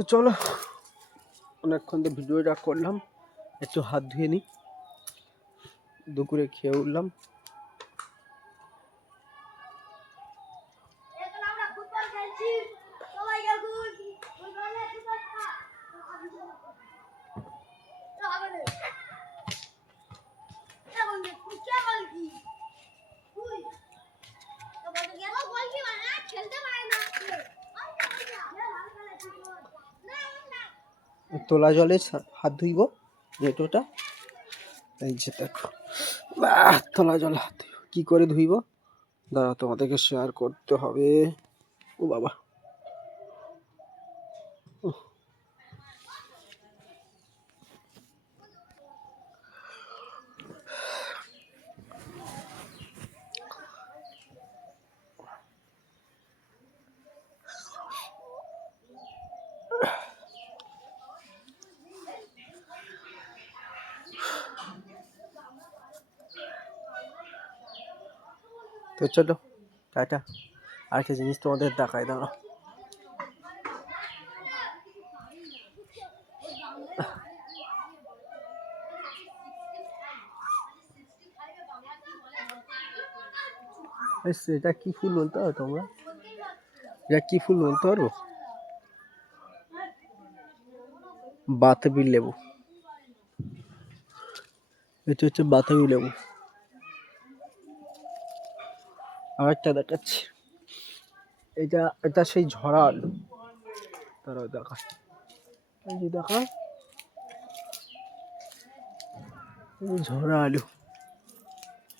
তো চলো, অনেকক্ষণ তো ভিডিওটা করলাম, একটু হাত ধুয়ে নিই। দুপুরে খেয়ে উঠলাম। তোলা জলে হাত ধুইব যেটোটা, এই যে দেখো তোলা জল হাত ধুইব। কি করে ধুইব দাঁড়া, তোমাদেরকে শেয়ার করতে হবে। ও বাবা, তো চলো টাটা। আরেকটা জিনিস তোমাদের দেখায়, দাঁড়া। এটা কি ফুল বলতে পারো তোমরা? এটা কি ফুল বলতে পারো? বাতাবি লেবু। এটা হচ্ছে বাতাবি লেবু। আরেকটা দেখাচ্ছি, এটা সেই ঝরা আলু। তারা দেখা, এই যে দেখা, ঝরা আলু।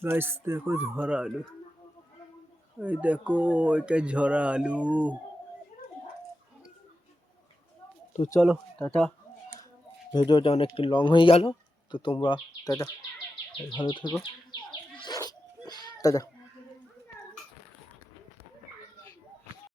গাইস দেখো ঝরা আলু, এই দেখো এটা ঝরা আলু। তো চলো টাটা, ভিডিওটা অনেকটা লং হয়ে গেল। তো তোমরা টাটা, ভালো থেকো, টাটা।